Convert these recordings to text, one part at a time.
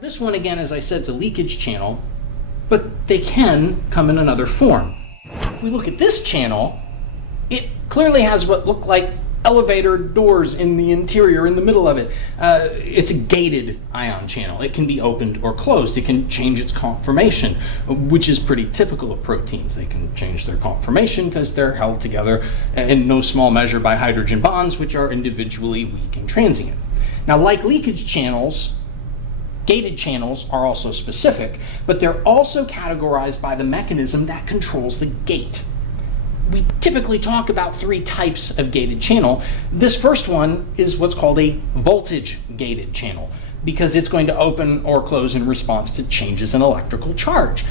This one, again, as I said, is a leakage channel, but they can come in another form. If we look at this channel, it clearly has what look like elevator doors in the interior, in the middle of it. It's a gated ion channel. It can be opened or closed. It can change its conformation, which is pretty typical of proteins. They can change their conformation because they're held together in no small measure by hydrogen bonds, which are individually weak and transient. Now, like leakage channels, gated channels are also specific, but they're also categorized by the mechanism that controls the gate. We typically talk about three types of gated channel. This first one is what's called a voltage gated channel because it's going to open or close in response to changes in electrical charge.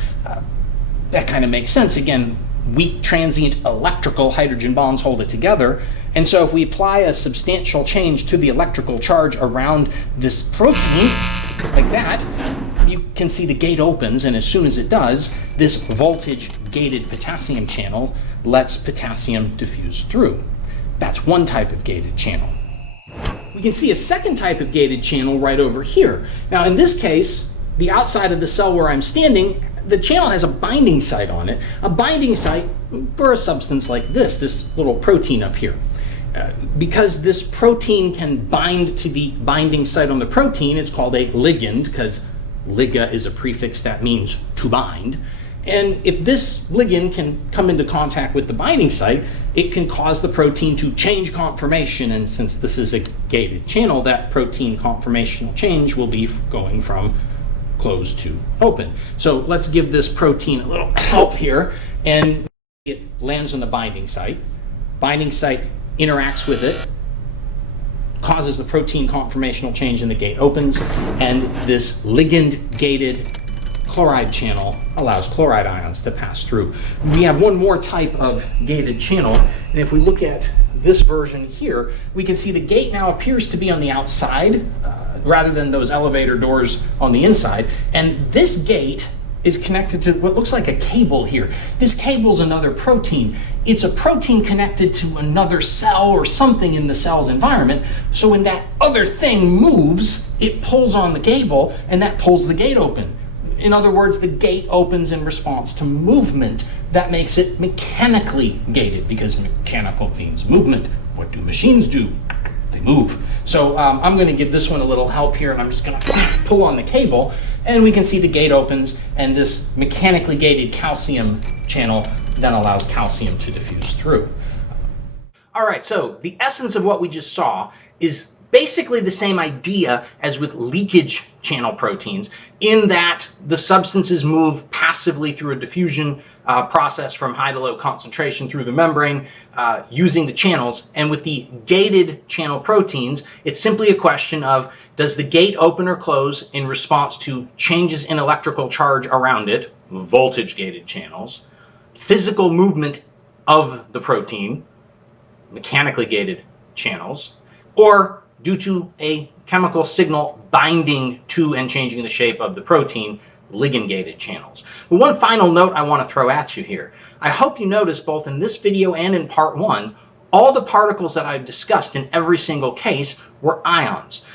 That kind of makes sense. Again, weak transient electrical hydrogen bonds hold it together. And so if we apply a substantial change to the electrical charge around this protein, like that, you can see the gate opens, and as soon as it does, this voltage-gated potassium channel lets potassium diffuse through. That's one type of gated channel. We can see a second type of gated channel right over here. Now, in this case, the outside of the cell where I'm standing, the channel has a binding site on it, a binding site for a substance like this little protein up here. Because this protein can bind to the binding site on the protein, it's called a ligand, because liga is a prefix that means to bind. And if this ligand can come into contact with the binding site, it can cause the protein to change conformation. And since this is a gated channel, that protein conformational change will be going from closed to open. So let's give this protein a little help here. And it lands on the binding site. Binding site interacts with it, causes the protein conformational change, and the gate opens, and this ligand-gated chloride channel allows chloride ions to pass through. We have one more type of gated channel, and if we look at this version here, we can see the gate now appears to be on the outside rather than those elevator doors on the inside, and this gate is connected to what looks like a cable here. This cable is another protein. It's a protein connected to another cell or something in the cell's environment. So when that other thing moves, it pulls on the cable, and that pulls the gate open. In other words, the gate opens in response to movement. That makes it mechanically gated, because mechanical means movement. What do machines do? They move. So I'm going to give this one a little help here, and I'm just going to pull on the cable, and we can see the gate opens, and this mechanically gated calcium channel then allows calcium to diffuse through. All right, so the essence of what we just saw is basically the same idea as with leakage channel proteins, in that the substances move passively through a diffusion process from high to low concentration through the membrane using the channels. And with the gated channel proteins, it's simply a question of, does the gate open or close in response to changes in electrical charge around it, voltage-gated channels, physical movement of the protein, mechanically gated channels, or due to a chemical signal binding to and changing the shape of the protein, ligand-gated channels. But one final note I want to throw at you here. I hope you notice both in this video and in part one, all the particles that I've discussed in every single case were ions.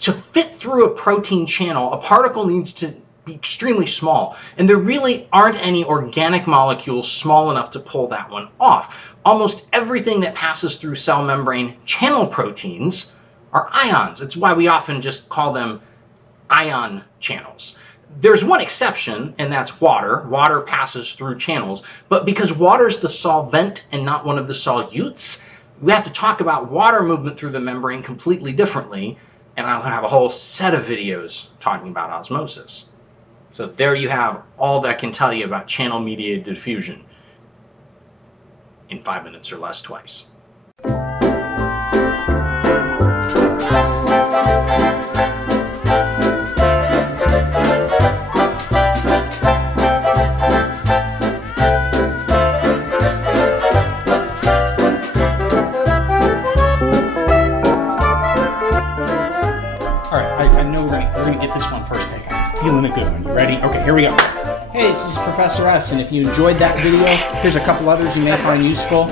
To fit through a protein channel, a particle needs to be extremely small, and there really aren't any organic molecules small enough to pull that one off. Almost everything that passes through cell membrane channel proteins are ions. It's why we often just call them ion channels. There's one exception, and that's water. Water passes through channels, but because water's the solvent and not one of the solutes, we have to talk about water movement through the membrane completely differently, and I'll have a whole set of videos talking about osmosis. So there you have all that I can tell you about channel-mediated diffusion in 5 minutes or less twice. Feeling a good one. You ready? Okay, here we go. Hey, this is Professor S, and if you enjoyed that video, here's a couple others you may find useful.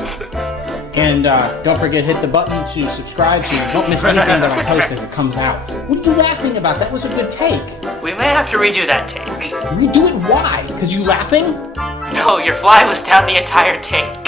And don't forget, hit the button to subscribe so you don't miss anything that I post as it comes out. What are you laughing about? That was a good take. We may have to redo that take. Redo it? Why? Because you laughing? No, your fly was down the entire take.